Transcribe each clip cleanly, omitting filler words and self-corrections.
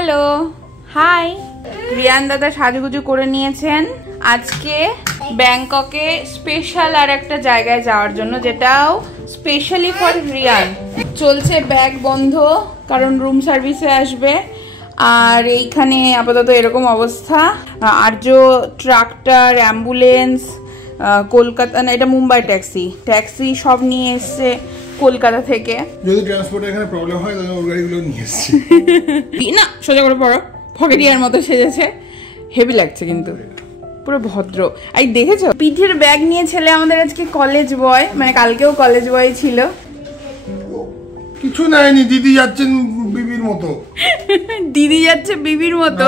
Hello, high. Riyan দাদা সাজুগুজু করে নিয়েছেন আজকে ব্যাংককে স্পেশাল আর একটা জায়গায় যাওয়ার জন্য, যেটাও স্পেশালি ফর রিয়ান। চলছে ব্যাগ বন্ধ, কারণ রুম সার্ভিসে আসবে। আর এইখানে আপাতত এরকম অবস্থা। আর্য ট্রাক্টর, অ্যাম্বুলেন্স, কলকাতা না, এটা মুম্বাই ট্যাক্সি সব নিয়ে এসছে কলকাতা থেকে। যদি ট্রান্সপোর্টের এখানে প্রবলেম হয় তাহলে ওর গাড়িগুলো নিয়ে এসছে। না, সোজা করে পড়ো, ফকেটিয়ার মতো সেজেছে, হেভি লাগছে কিন্তু পুরো ভদ্র। এই দেখেছো, পিঠের ব্যাগ নিয়ে ছেলে আমাদের আজকে কলেজ বয়, মানে কালকেও কলেজ বয় ছিল। কিছু নাইনি, দিদি যাচ্ছেন বিবির মতো। দিদি যাচ্ছে বিবির মতো।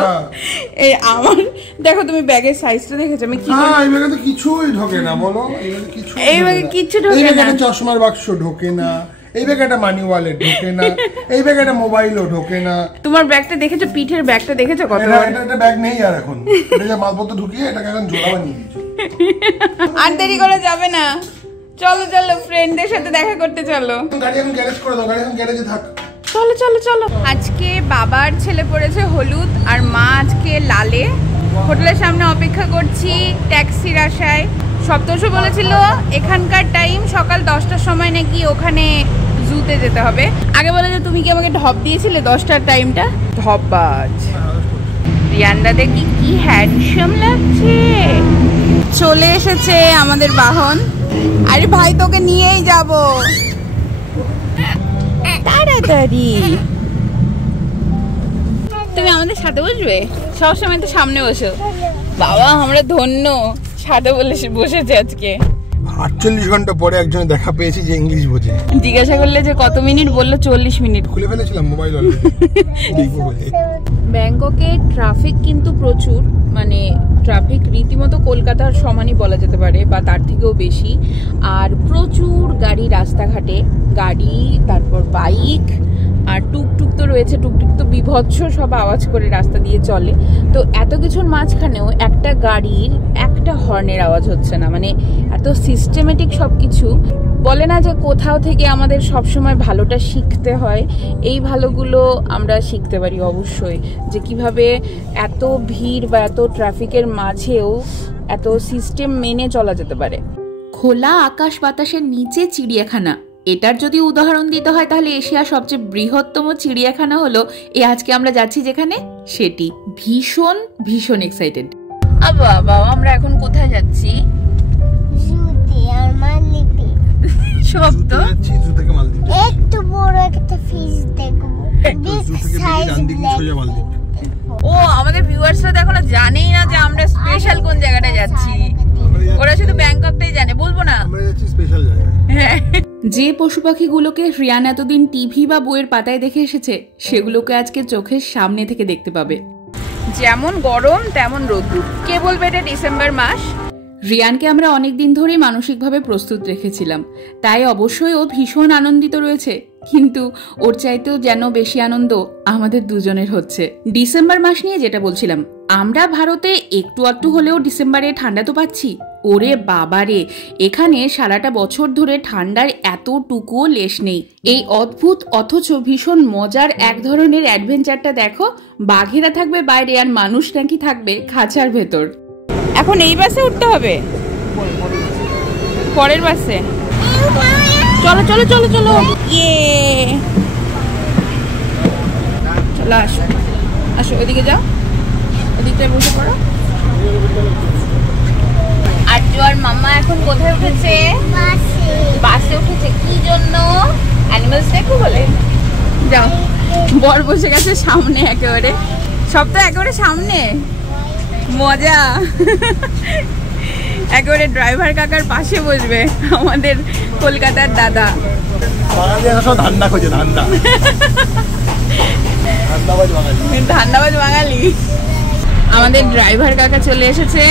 এই আমার দেখো, তুমি ব্যাগের সাইজটা দেখেছো? আমি কি এই ব্যাগে তো কিছুই ঢোকে না, বলো। এই ব্যাগে কিছু ঢোকে না। এই চশমার বাক্স ঢোকে না, এই ব্যাগে একটা মানি ওয়ালেট ঢোকে না, এই ব্যাগে একটা মোবাইলও ঢোকে না। তোমার ব্যাগটা দেখেছো? পিঠের ব্যাগটা দেখেছো কত? এটা ব্যাগ নেই আর এখন। এটা যে মালপত্র ঢুকিয়ে এটাকে এখন ঝোলা বানিয়ে দিয়েছে। আর দেরি করে যাবে না, চলো চলো, ফ্রেন্ডদের সাথে দেখা করতে চলো। গাড়ি এখন গ্যারেজ করে দাও, গাড়ি এখন গ্যারেজে থাক। চলো চলো চলো। আজকে বাবার ছেলে পড়েছে হলুদ আর মা আজকে লালে। হোটেলের সামনে অপেক্ষা করছি ট্যাক্সির আশায়। সপ্তর্ষি বলেছিল এখানকার টাইম সকাল 10টার সময় নাকি ওখানে জুতে যেতে হবে। আগে বলে যে তুমি কি আমাকে ঢপ দিয়েছিলে 10টার টাইমটা? ঢপবাজ। রিয়ান দাদা কি হ্যান্ডসাম লাগছে। চলে এসেছে আমাদের বাহন। আরে ভাই, তোকে নিয়েই যাব তাড়াতাড়ি। তুমি আমাদের সাথে বসবে? সবসময় তো সামনে বসো। বাবা, আমরা ধন্য, সাথে বসেছে আজকে। 48 ঘন্টা পরে একজন দেখা পেয়েছি যে ইংলিশ বোঝে। জিজ্ঞাসা করলে যে কত মিনিট, বললো 40 মিনিট। খুলে ফেলেছিলাম মোবাইল। ব্যাংককে ট্রাফিক কিন্তু প্রচুর, মানে ট্রাফিক রীতিমতো কলকাতার সমানই বলা যেতে পারে, বা তার থেকেও বেশি। আর প্রচুর গাড়ি রাস্তাঘাটে, গাড়ি, তারপর বাইক, আর টুকটুক তো রয়েছে। টুকটুক তো বিভৎস সব আওয়াজ করে রাস্তা দিয়ে চলে। তো এত কিছুর মাঝখানেও একটা গাড়ির একটা হর্নের আওয়াজ হচ্ছে না, মানে এত সিস্টেমেটিক সবকিছু। বলে না যে কোথাও থেকে আমাদের সবসময় ভালোটা শিখতে হয়, এই ভালোগুলো আমরা শিখতে পারি অবশ্যই, যে কিভাবে এত ভিড় বা এত ট্রাফিকের মাঝেও এত সিস্টেম মেনে চলা যেতে পারে। খোলা আকাশ বাতাসের নিচে চিড়িয়াখানা, এটার যদি উদাহরণ দিতে হয় তাহলে এশিয়ার সবচেয়ে বৃহত্তম চিড়িয়াখানা হলো এই আজকে আমরা যাচ্ছি যেখানে, সেটি। ভীষণ ভীষণ এক্সাইটেড। বাবা, আমরা এখন কোথায় যাচ্ছি? সব তো একটু বড় একটা ফিশ দেখবো। ও, আমাদের ভিউয়ার্সরা তো এখনো জানেই না যে আমরা স্পেশাল কোন জায়গাটায় যাচ্ছি। ওরা শুধু ব্যাংককটাই জানে, বলবো না? আমরা যাচ্ছি স্পেশাল জায়গায়। যে পশু পাখিগুলোকে রিয়ান এতদিন টিভি বা বইয়ের পাতায় দেখে এসেছে, সেগুলোকে আজকে চোখের সামনে থেকে দেখতে পাবে। যেমন গরম তেমন রোদ্দুর। কে বলবে এটা ডিসেম্বর মাস? রিয়ানকে আমরা অনেকদিন ধরেই মানসিকভাবে প্রস্তুত রেখেছিলাম, তাই অবশ্যই ও ভীষণ আনন্দিত রয়েছে। কিন্তু ওর চাইতেও যেন বেশি আনন্দ আমাদের দুজনের হচ্ছে। ডিসেম্বর মাস নিয়ে যেটা বলছিলাম, আমরা ভারতে একটু একটু হলেও ডিসেম্বরে ঠান্ডা তো পাচ্ছি। ওরে বাবারে, এখানে সারাটা বছর ধরে ঠান্ডার এতটুকুও লেশ নেই। এই অদ্ভুত অথচ ভীষণ মজার এক ধরনের অ্যাডভেঞ্চারটা দেখো। বাঘেরা থাকবে বাইরে আর মানুষ নাকি থাকবে খাঁচার ভেতর। এখন এই বাসে উঠতে হবে, পরের বাসে। চলো চলো চলো চলো, চলো, আসো আসো, ওইদিকে যাও, ওদিকটায় বসে পড়ো। আর্য আর মাম্মা এখন কোথায় উঠেছে? বাসে উঠেছে। কি জন্য? অ্যানিমালস দেখো বলে। যাও, বর বসে গেছে সামনে, একেবারে সব তো একেবারে সামনে, মজা। একেবারে ড্রাইভার কাকার পাশে বসবে আমাদের কলকাতার দাদা। ধান্দাবাজ বাঙালি। আমাদের ড্রাইভার কাকা চলে এসেছে।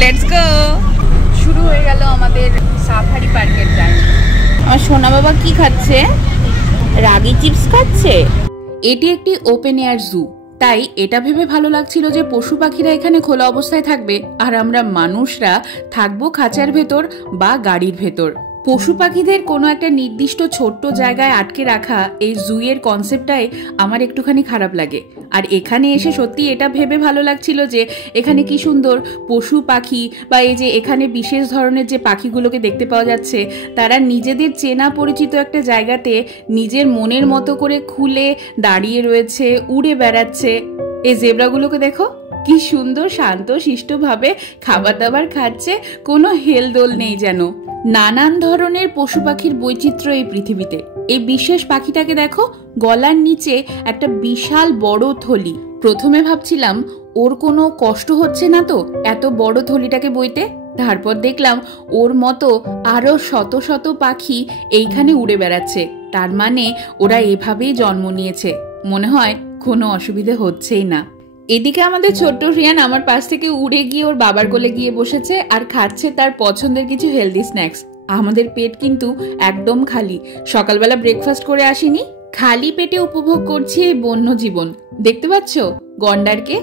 Let's go. শুরু হয়ে গেল আমাদের সাফারি পার্কের জার্নি। আমার সোনা বাবা কি খাচ্ছে? রাগি চিপস খাচ্ছে। এটি একটি ওপেন এয়ার জু, তাই এটা ভেবে ভালো লাগছিল যে পশু পাখিরা এখানে খোলা অবস্থায় থাকবে আর আমরা মানুষরা থাকবো খাঁচার ভেতর বা গাড়ির ভেতর। পশু পাখিদের কোনো একটা নির্দিষ্ট ছোট্ট জায়গায় আটকে রাখা এই জুয়ের কনসেপ্টটাই আমার একটুখানি খারাপ লাগে। আর এখানে এসে সত্যি এটা ভেবে ভালো লাগছিল যে এখানে কি সুন্দর পশু পাখি বা এই যে এখানে বিশেষ ধরনের যে পাখিগুলোকে দেখতে পাওয়া যাচ্ছে, তারা নিজেদের চেনা পরিচিত একটা জায়গাতে নিজের মনের মতো করে খুলে দাঁড়িয়ে রয়েছে, উড়ে বেড়াচ্ছে। এই জেব্রাগুলোকে দেখো কি সুন্দর শান্ত শিষ্টভাবে খাবার দাবার খাচ্ছে, কোনো হেলদোল নেই যেন। নানান ধরনের পশু পাখির বৈচিত্র্য এই পৃথিবীতে। এই বিশেষ পাখিটাকে দেখো, গলার নিচে একটা বিশাল বড় থলি। প্রথমে ভাবছিলাম ওর কোনো কষ্ট হচ্ছে না তো এত বড় থলিটাকে বইতে, তারপর দেখলাম ওর মতো আরো শত শত পাখি এইখানে উড়ে বেড়াচ্ছে, তার মানে ওরা এভাবেই জন্ম নিয়েছে। মনে হয় কোনো অসুবিধে হচ্ছেই না। এদিকে আমাদের ছোট্ট রিয়ান আমার পাশ থেকে উড়ে গিয়ে ওর বাবার কোলে গিয়ে বসেছে আর খাচ্ছে তার পছন্দের কিছু হেলদি স্ন্যাক্স। আমাদের পেট কিন্তু একদম খালি, সকালবেলা ব্রেকফাস্ট করে আসিনি, খালি পেটে উপভোগ করছি এই বন্য জীবন। দেখতে পাচ্ছ গন্ডারকে?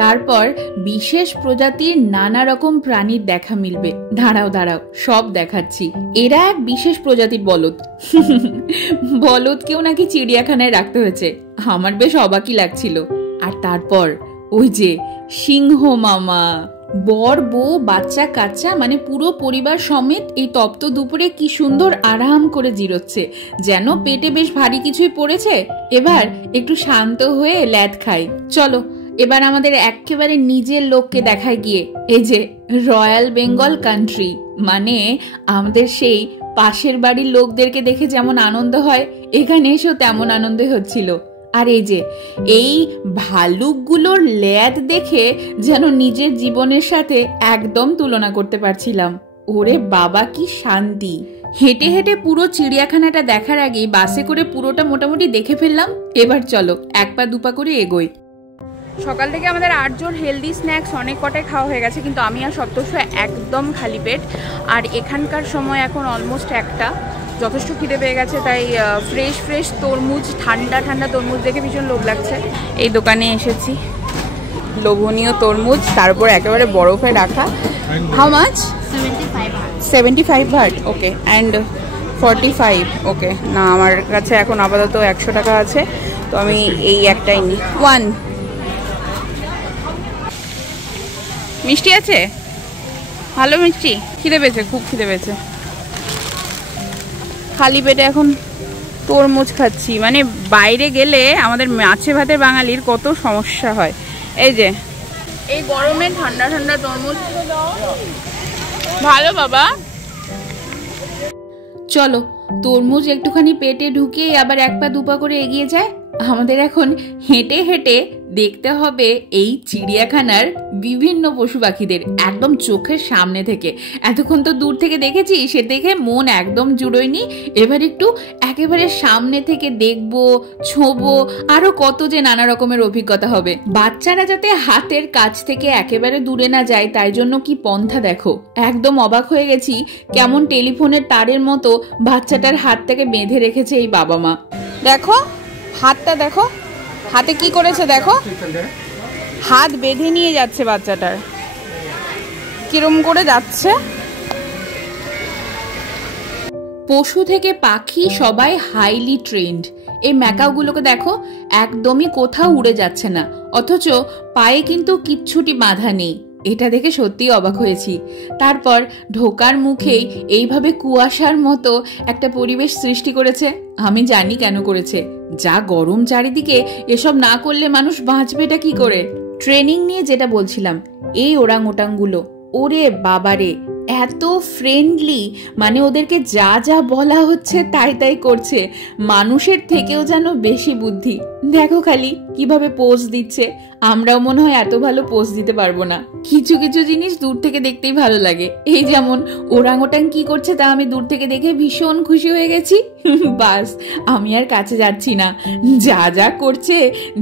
তারপর বিশেষ প্রজাতির নানা রকম প্রাণীর দেখা মিলবে। দাঁড়াও দাঁড়াও, সব দেখাচ্ছি। এরা এক বিশেষ প্রজাতির বলদ। বলদকেও নাকি চিড়িয়াখানায় রাখতে হয়েছে, আমার বেশ অবাকই লাগছিল। আর তারপর ওই যে সিংহ মামা, বর বউ বাচ্চা কাচ্চা মানে পুরো পরিবার সমেত এই তপ্ত দুপুরে কি সুন্দর আরাম করে জিরোচ্ছে, যেন পেটে বেশ ভারী কিছুই পড়েছে, এবার একটু শান্ত হয়ে ল্যাদ খাই। চলো এবার আমাদের একেবারে নিজের লোককে দেখায় গিয়ে। এই যে রয়্যাল বেঙ্গল কান্ট্রি, মানে আমাদের সেই পাশের বাড়ির লোকদেরকে দেখে যেমন আনন্দ হয়, এখানে এসেও তেমন আনন্দই হচ্ছিল। আর এই যে এই ভালুকগুলোর ল্যাদ দেখে যেন নিজের জীবনের সাথে একদম তুলনা করতে পারছিলাম। ওরে বাবা কি শান্তি! হেঁটে হেঁটে পুরো চিড়িয়াখানাটা দেখার আগেই বাসে করে পুরোটা মোটামুটি দেখে ফেললাম। এবার চলো এক পা দুপা করে এগোই। সকাল থেকে আমাদের 8 জন হেলদি স্ন্যাক্স অনেক কটাই খাওয়া হয়ে গেছে, কিন্তু আমি আর সপ্তর্ষ একদম খালি পেট। আর এখানকার সময় এখন অলমোস্ট 1টা, যথেষ্ট খিদে পেয়ে গেছে, তাই ফ্রেশ ফ্রেশ তরমুজ, ঠান্ডা ঠান্ডা তরমুজ দেখে ভীষণ লোভ লাগছে। এই দোকানে এসেছি, লোভনীয় তরমুজ, তারপর একেবারে বরফে রাখা। How much? 75 but, okay, and 45, ওকে। না আমার কাছে এখন আপাতত 100 টাকা আছে, তো আমি এই একটাই নিই। 1 মিষ্টি আছে? ভালো মিষ্টি? খিদে পেয়েছে, খুব খিদে পেয়েছে। খালি পেটে এখন তরমুজ খাচ্ছি, মানে বাইরে গেলে আমাদের মাছে ভাতের বাঙালির কত সমস্যা হয়। এই যে এই গরমে ঠান্ডা ঠান্ডা তরমুজ ভালো বাবা। চলো তরমুজ একটুখানি পেটে ঢুকিয়ে আবার এক পা দুপা করে এগিয়ে যায়। আমাদের এখন হেঁটে হেঁটে দেখতে হবে এই চিড়িয়াখানার বিভিন্ন পশু পাখিদের একদম চোখের সামনে থেকে। এতক্ষণ তো দূর থেকে দেখেছি, সে দেখে মন একদম জুড়োয়নি। এবার একটু একেবারে সামনে থেকে দেখবো, ছোঁবো, আরো কত যে নানা রকমের অভিজ্ঞতা হবে। বাচ্চারা যাতে হাতের কাছ থেকে একেবারে দূরে না যায়, তাই জন্য কি পন্থা দেখো। একদম অবাক হয়ে গেছি, কেমন টেলিফোনের তারের মতো বাচ্চাটার হাতটাকে বেঁধে রেখেছে এই বাবা মা। দেখো হাতটা, দেখো হাতে কি করেছে, দেখো হাত বেঁধে নিয়ে যাচ্ছে বাচ্চাটার, কিরম করে যাচ্ছে। পশু থেকে পাখি সবাই হাইলি ট্রেন্ড। এই ম্যাকাওগুলোকে দেখো একদমই কোথাও উড়ে যাচ্ছে না, অথচ পায়ে কিন্তু কিচ্ছুটি বাঁধা নেই। এটা দেখে সত্যি অবাক হয়েছি। তারপর ঢোকার মুখেই এইভাবে কুয়াশার মতো একটা পরিবেশ সৃষ্টি করেছে। আমি জানি কেন করেছে, যা গরম চারিদিকে, এসব না করলে মানুষ বাঁচবেটা কি করে। ট্রেনিং নিয়ে যেটা বলছিলাম, এই ওরাংওটাংগুলো, ওরে বাবারে এত ফ্রেন্ডলি, মানে ওদেরকে যা যা বলা হচ্ছে তাই তাই করছে। মানুষের থেকেও যেন বেশি বুদ্ধি। দেখো খালি কিভাবে পোজ দিচ্ছে, আমরাও মনে হয় এত ভালো পোজ দিতে পারবো না। কিছু কিছু জিনিস দূর থেকে দেখতেই ভালো লাগে। এই যেমন ওরাংওটাং কি করছে তা আমি দূর থেকে দেখে ভীষণ খুশি হয়ে গেছি। বাস আমি আর কাছে যাচ্ছি না, যা যা করছে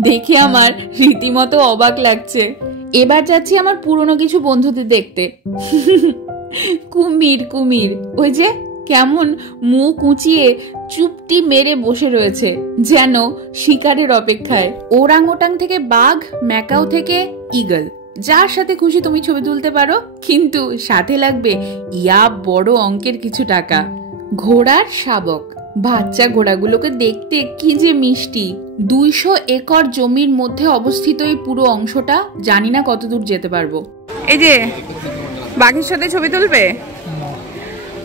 দেখে আমার রীতিমতো অবাক লাগছে। এবার যাচ্ছি আমার পুরনো কিছু বন্ধুদের দেখতে। কুমির কুমির, ওই যে কেমন মুখ উঁচিয়ে চুপটি মেরে বসে রয়েছে, যেন শিকারের অপেক্ষায়। ওরাংওটাং থেকে বাঘ, ম্যাকাও থেকে ঈগল, যার সাথে খুশি তুমি ছবি তুলতে পারো, কিন্তু সাথে লাগবে ইয়া বড় অঙ্কের কিছু টাকা। ঘোড়ার শাবক, বাচ্চা ঘোড়াগুলোকে দেখতে কি যে মিষ্টি। 200 একর জমির মধ্যে অবস্থিত এই পুরো অংশটা, জানি না কতদূর যেতে পারবো। এই যে বাঘের সাথে ছবি তুলবে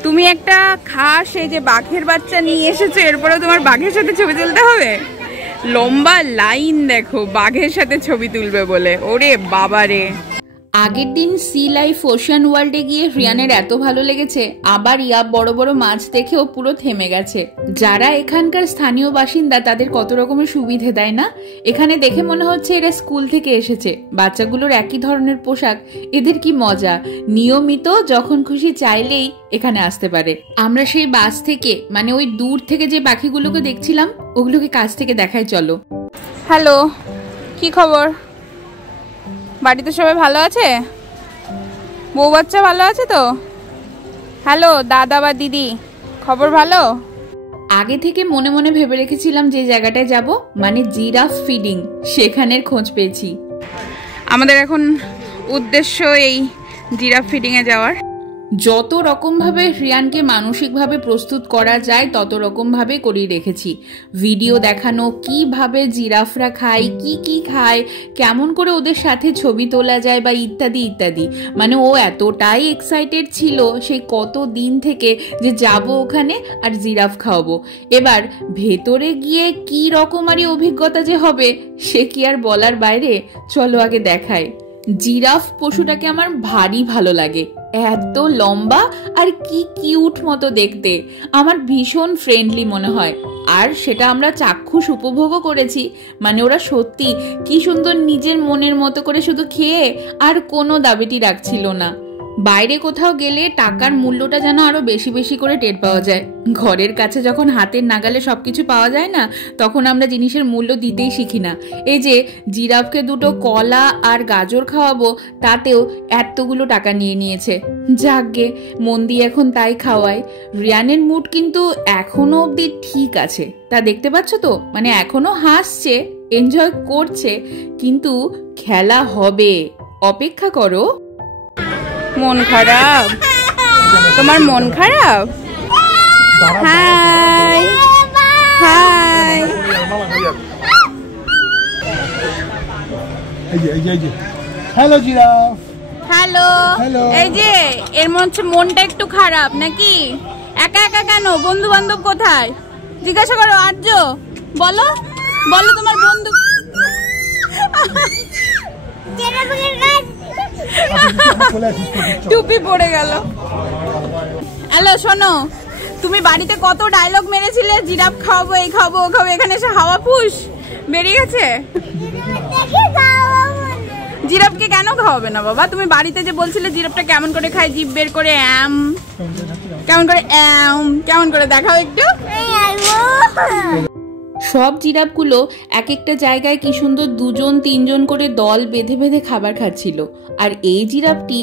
তুমি, একটা খাস এই যে বাঘের বাচ্চা নিয়ে এসেছো, এরপরেও তোমার বাঘের সাথে ছবি তুলতে হবে? লম্বা লাইন দেখো বাঘের সাথে ছবি তুলবে বলে, ওরে বাবারে। আগের দিন সি লাইফ ওশান ওয়ার্ল্ডে গিয়ে রিয়ানের এত ভালো লেগেছে, আবার বড় বড় মাছ দেখেও পুরো থেমে গেছে। যারা এখানকার স্থানীয় বাসিন্দা তাদের কত রকমের সুবিধে দেয় না? এখানে দেখে মনে হচ্ছে এরা স্কুল থেকে এসেছে। বাচ্চাগুলোর একই ধরনের পোশাক, এদের কি মজা। নিয়মিত যখন খুশি চাইলেই এখানে আসতে পারে। আমরা সেই বাস থেকে, মানে ওই দূর থেকে যে পাখিগুলোকে দেখছিলাম, ওগুলোকে কাছ থেকে দেখাই চলো। হ্যালো, কি খবর? বাড়িতে সবাই ভালো আছে? বউ বাচ্চা ভালো আছে তো? হ্যালো দাদা বা দিদি, খবর ভালো? আগে থেকে মনে মনে ভেবে রেখেছিলাম যে জায়গাটায় যাব, মানে জিরাফ ফিডিং, সেখানের খোঁজ পেয়েছি। আমাদের এখন উদ্দেশ্য এই জিরাফ ফিডিং এ যাওয়ার। যত রকম ভাবে রিয়ানকে মানসিকভাবে প্রস্তুত করা যায় তত রকম ভাবে করিয়ে রেখেছি। ভিডিও দেখানো, কিভাবে জিরাফরা খায়, কি খায়, কেমন করে ওদের সাথে ছবি তোলা যায় বা ইত্যাদি ইত্যাদি। মানে ও এতটাই এক্সাইটেড ছিল সেই কত দিন থেকে যে যাব ওখানে আর জিরাফ খাওয়াবো। এবার ভেতরে গিয়ে কি রকমারি অভিজ্ঞতা যে হবে সে কি আর বলার বাইরে। চলো আগে দেখায়। জিরাফ পশুটাকে আমার ভারী ভালো লাগে, এত লম্বা আর কি কিউট মতো দেখতে, আমার ভীষণ ফ্রেন্ডলি মনে হয়। আর সেটা আমরা চাক্ষুষ উপভোগও করেছি। মানে ওরা সত্যি কি সুন্দর নিজের মনের মতো করে শুধু খেয়ে আর কোনো দাবিটি রাখছিল না। বাইরে কোথাও গেলে টাকার মূল্যটা যেন আরো বেশি বেশি করে টের পাওয়া যায়। ঘরের কাছে যখন হাতের নাগালে সবকিছু পাওয়া যায় না, তখন আমরা জিনিসের মূল্য দিতেই শিখি না। এই যে জিরাফকে দুটো কলা আর গাজর খাওয়াবো, তাতেও এতগুলো টাকা নিয়ে নিয়েছে। যাকগে, মন দিয়ে এখন তাই খাওয়াই। রিয়ানের মুড কিন্তু এখনো অব্দি ঠিক আছে, তা দেখতে পাচ্ছ তো। মানে এখনো হাসছে, এনজয় করছে, কিন্তু খেলা হবে, অপেক্ষা করো। মন খারাপ? তোমার মন খারাপ? High high. Hello giraffe. Hello. এই যে এর মনটা একটু খারাপ নাকি? একা একা কেন? বন্ধু বান্ধব কোথায়? জিজ্ঞাসা করো আর্য, বলো বলো তোমার বন্ধু। টুপি পড়ে গেল। হ্যালো শোনো, তুমি বাড়িতে কত ডায়লগ মেরেছিলে, জিরাফ খাওয়াবো, এই খাওয়াবো, ও খাবো, এখানে এসে হাওয়া ফুস বেরিয়ে গেছে। জিরাফকে কেন খাওয়াবে না বাবা? তুমি বাড়িতে যে বলছিলে জিরাফটা কেমন করে খায়, জিভ বের করে কেমন করে দেখাও একটু। সব জিরাফগুলো এক একটা জায়গায় কি সুন্দর 2-3 করে দল বেঁধে বেঁধে খাবার খাচ্ছিল, আর এই জিরাফটি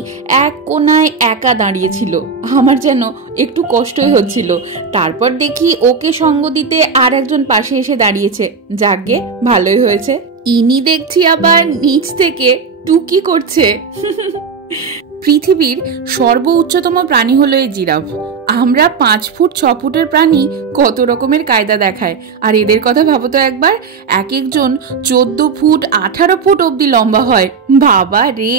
এক কোনায় একা দাঁড়িয়েছিল। আমার যেন একটু কষ্টই হচ্ছিল। তারপর দেখি ওকে সঙ্গ দিতে আর একজন পাশে এসে দাঁড়িয়েছে। যাকগে, ভালোই হয়েছে। ইনি দেখছি আবার নিচ থেকে টুকি করছে। পৃথিবীর সর্বোচ্চতম প্রাণী হলো এই জিরাফ। আমরা 5 ফুট 6 ফুটের প্রাণী কত রকমের কায়দা দেখায়, আর এদের কথা ভাবো তো একবার, এক একজন 14 ফুট 18 ফুট অব্দি লম্বা হয়। বাবা রে।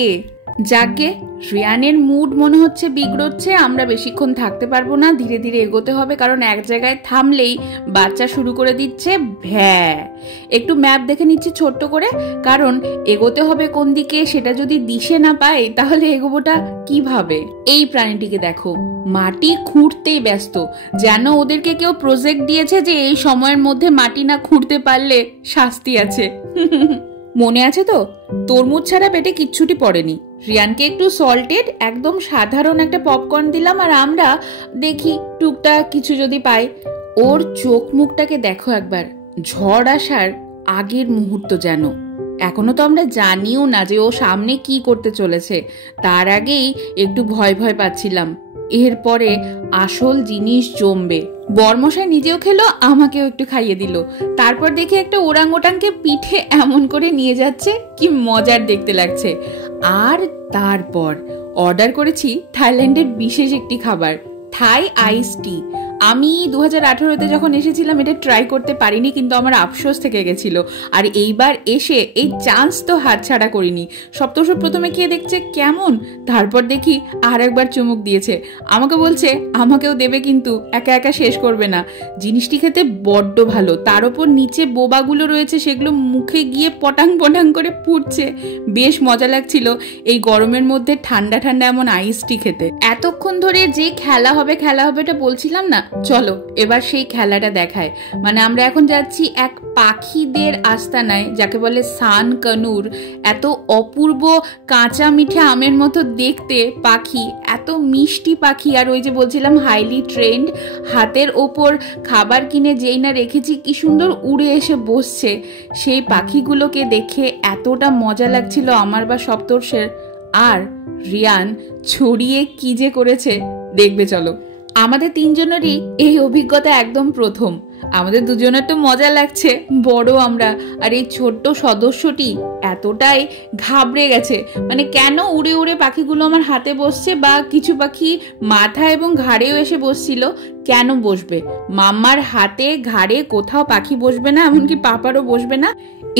যাকে রিয়ানের মুড মনে হচ্ছে বিগড়চ্ছে। আমরা বেশিক্ষণ থাকতে পারবো না, ধীরে ধীরে এগোতে হবে, কারণ এক জায়গায় থামলেই বাচ্চা শুরু করে দিচ্ছে ভ্যা। একটু ম্যাপ দেখে নিচ্ছি ছোট্ট করে, কারণ এগোতে হবে কোন দিকে সেটা যদি দিশে না পাই তাহলে এগোবোটা কিভাবে। এই প্রাণীটিকে দেখো, মাটি খুঁড়তেই ব্যস্ত, যেন ওদেরকে কেউ প্রজেক্ট দিয়েছে যে এই সময়ের মধ্যে মাটি না খুঁড়তে পারলে শাস্তি আছে। মনে আছে তো, তরমুজ ছাড়া পেটে কিচ্ছুটি পড়েনি। রিয়ানকে একটু সল্টেড একদম সাধারণ একটা পপকর্ন দিলাম, আর আমরা দেখি টুকটাক কিছু যদি পাই। ওর চোখ মুখটাকে দেখো একবার, ঝড় আসার আগের মুহূর্ত যেন। এখনো তো আমরা জানিও না যে ও সামনে কি করতে চলেছে, তার আগেই একটু ভয় ভয় পাচ্ছিলাম। এরপরে আসল জিনিস জমবে। বরমশাই নিজেও খেলো, আমাকেও একটু খাইয়ে দিল। তারপর দেখি একটা ওরাংওটাংকে পিঠে এমন করে নিয়ে যাচ্ছে, কি মজার দেখতে লাগছে। আর তারপর অর্ডার করেছি থাইল্যান্ডের বিশেষ একটি খাবার, থাই আইস টি। আমি 2018-তে যখন এসেছিলাম এটা ট্রাই করতে পারিনি, কিন্তু আমার আফসোস থেকে গেছিল। আর এইবার এসে এই চান্স তো হাতছাড়া করিনি। সপ্তর্ষি প্রথমে খেয়ে দেখছে কেমন, তারপর দেখি আর একবার চুমুক দিয়েছে। আমাকে বলছে আমাকেও দেবে, কিন্তু একা একা শেষ করবে না। জিনিসটি খেতে বড্ড ভালো, তার উপর নিচে বোবাগুলো রয়েছে, সেগুলো মুখে গিয়ে পটাং পটাং করে ফুটছে। বেশ মজা লাগছিল এই গরমের মধ্যে ঠান্ডা ঠান্ডা এমন আইসটি খেতে। এতক্ষণ ধরে যে খেলা হবে এটা বলছিলাম না, চলো এবার সেই খেলাটা দেখায়। মানে আমরা এখন যাচ্ছি এক পাখিদের আস্তানায়, যাকে বলে সান কানুর। এত অপূর্ব কাঁচা মিঠে আমের মতো দেখতে পাখি, এত মিষ্টি পাখি। আর ওই যে বলছিলাম হাইলি ট্রেন্ড, হাতের ওপর খাবার কিনে যেই না রেখেছি কি সুন্দর উড়ে এসে বসছে। সেই পাখিগুলোকে দেখে এতটা মজা লাগছিল আমার বা সপ্তর্ষের। আর রিয়ান ছড়িয়ে কি যে করেছে দেখবে চলো। আমাদের তিনজনেরই এই অভিজ্ঞতা একদম প্রথম। আমাদের দুজনের তো মজা লাগছে, বড় আমরা, আর এই ছোট্ট সদস্যটি এতটাই ঘাবড়ে গেছে। মানে কেন উড়ে উড়ে পাখিগুলো আমার হাতে বসছে, বা কিছু পাখি মাথা এবং ঘাড়েও এসে বসছিল। কেন বসবে? মাম্মার হাতে ঘাড়ে কোথাও পাখি বসবে না, এমনকি পাপারও বসবে না।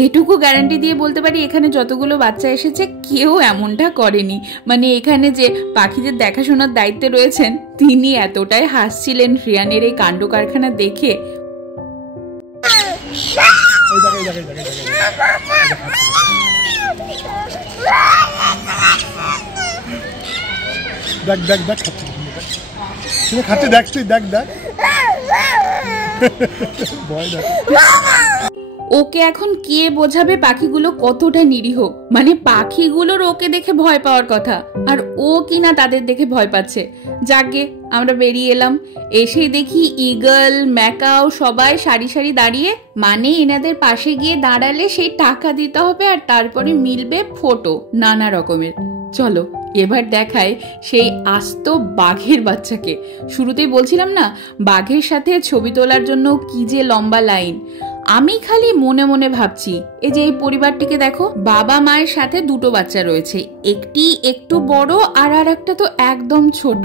এটুকু গ্যারান্টি দিয়ে বলতে পারি এখানে যতগুলো বাচ্চা এসেছে কেউ এমনটা করেনি। মানে এখানে যে পাখিদের দেখাশোনার দায়িত্বে রয়েছেন তিনি এতটাই হাসছিলেন রিয়ানের এই কাণ্ড কারখানা দেখে। দেখ দেখ দেখ খাচ্ছে, দেখ তুই দেখ দেখ ভয় দেখ। ওকে এখন কে বোঝাবে পাখিগুলো কতটা নিরীহ। মানে পাখিগুলোর ওকে দেখে ভয় পাওয়ার কথা, আর ও কিনা তাদের দেখে ভয় পাচ্ছে। যাকে আমরা বেরিয়ে এলাম, এসে দেখি ঈগল ম্যাকাও সবাই সারি সারি দাঁড়িয়ে। মানে এনাদের পাশে গিয়ে দাঁড়ালে সেই টাকা দিতে হবে, আর তারপরে মিলবে ফটো নানা রকমের। চলো এবার দেখায় সেই আস্ত বাঘের বাচ্চাকে। শুরুতেই বলছিলাম না, বাঘের সাথে ছবি তোলার জন্য কি যে লম্বা লাইন। আমি খালি মনে মনে ভাবছি, এই যে এই পরিবারটিকে দেখো, বাবা মায়ের সাথে দুটো বাচ্চা রয়েছে, একটি একটু বড় আর একটা তো একদম ছোট।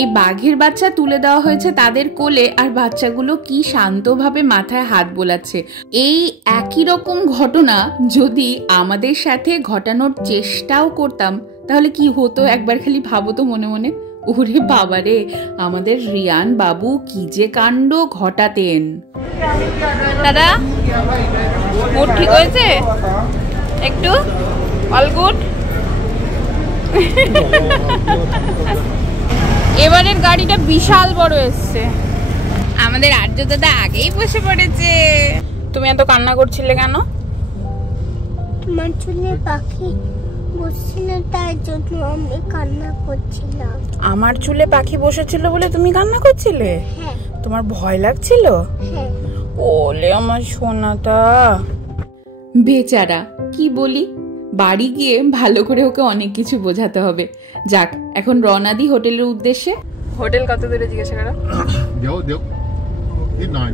এই বাঘের বাচ্চা তুলে দেওয়া হয়েছে তাদের কোলে, আর বাচ্চাগুলো কি শান্তভাবে মাথায় হাত বোলাচ্ছে। এই একই রকম ঘটনা যদি আমাদের সাথে ঘটানোর চেষ্টাও করতাম তাহলে কি হতো একবার খালি ভাবো তো মনে মনে। ওরে বাবারে, আমাদের রিয়ান বাবু কি যে কাণ্ড ঘটাতেন। দাদা মুড ঠিক হয়েছে একটু? All good. এবারের গাড়িটা বিশাল বড় এসছে। আমাদের আর্য দাদা আগেই বসে পড়েছে। তুমি এত কান্না করছিলে কেন? তোমার চুলে পাখি বসছিল, তাই জন্য আমি কান্না করছিলাম। আমার চুলে পাখি বসেছিল বলে তুমি কান্না করছিলে? হ্যাঁ। তোমার ভয় লাগছিল? হ্যাঁ। ওলে আমার সোনাটা বেচারা, কি বলি। বাড়ি গিয়ে ভালো করে ওকে অনেক কিছু বোঝাতে হবে। যাক, এখন রওনা দি হোটেলের উদ্দেশ্যে। হোটেল কত দূরে জিজ্ঞাসা করো?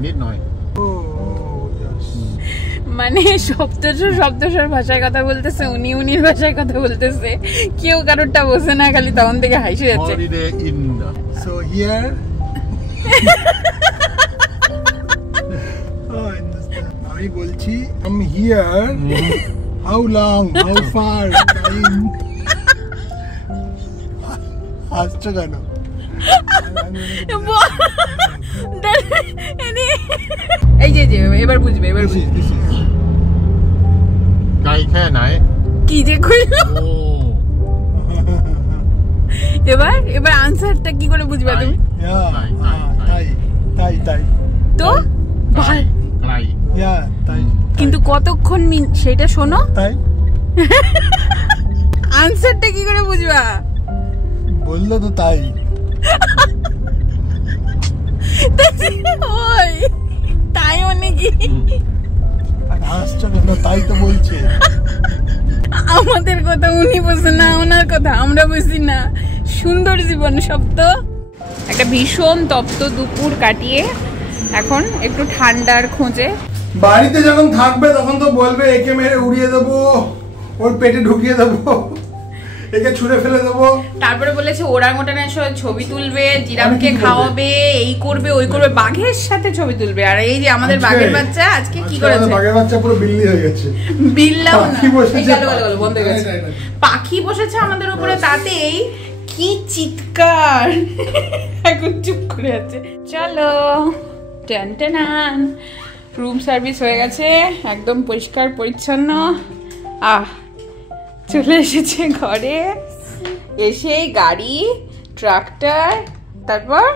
নিড নয়। মানে সপ্তর্ষির ভাষায় কথা বলতেছে, উনির ভাষায় কথা বলতেছে, কেউ কারোরটা বসে না, খালি তখন থেকে হাসি যাচ্ছে। So here আমি বলছি I'm here. How long? How far? Time? হাসছো কেন? এই যে এবার বুঝবে, এবার বুঝবেไกลแค่ไหน কি যে কইলো। এবার আনসারটা কি করে বুঝবে তুমি? তাই তোไกล তাই কিন্তু কতক্ষণ সেটা শোনো, তাই আনসারটা কি করে বুঝবা? বললো তো তাই। ওই তাই মানে কি? হাসছো কেন? তাই তো বলছে। আমাদের কথা উনি বুঝে না, ওনার কথা আমরা বুঝি না। সুন্দর জীবন সপ্ত। একটা ভীষণ তপ্ত দুপুর কাটিয়ে এখন একটু ঠান্ডার খোঁজে। বাড়িতে যখন থাকবে তখন তো বলবে একে মেরে উড়িয়ে দেবো, ওর পেটে ঢুকিয়ে দেবো। একে ছুঁড়ে ফেলে দেবো। তারপরে বলেছে ওরাংওটানের সাথে ছবি তুলবে, জিরাফকে কি খাওয়াবে, এই করবে ওই করবে, বাঘের সাথে ছবি তুলবে। আর এই যে আমাদের বাঘের বাচ্চা আজকে কি করেছে, বাঘের বাচ্চা পুরো বিল্লি হয়ে গেছে। বিল্লাও না, পাখি বসেছে, এই গেল বন্ধ হয়ে গেছে। পাখি বসেছে আমাদের উপরে, তাতেই কি চিৎকার। এখন চুপ করে আছে। চলো টান টান, রুম সার্ভিস হয়ে গেছে, একদম পরিষ্কার পরিচ্ছন্ন। চলে এসেছে ঘরে, এসে গাড়ি, ট্রাক্টর, তারপর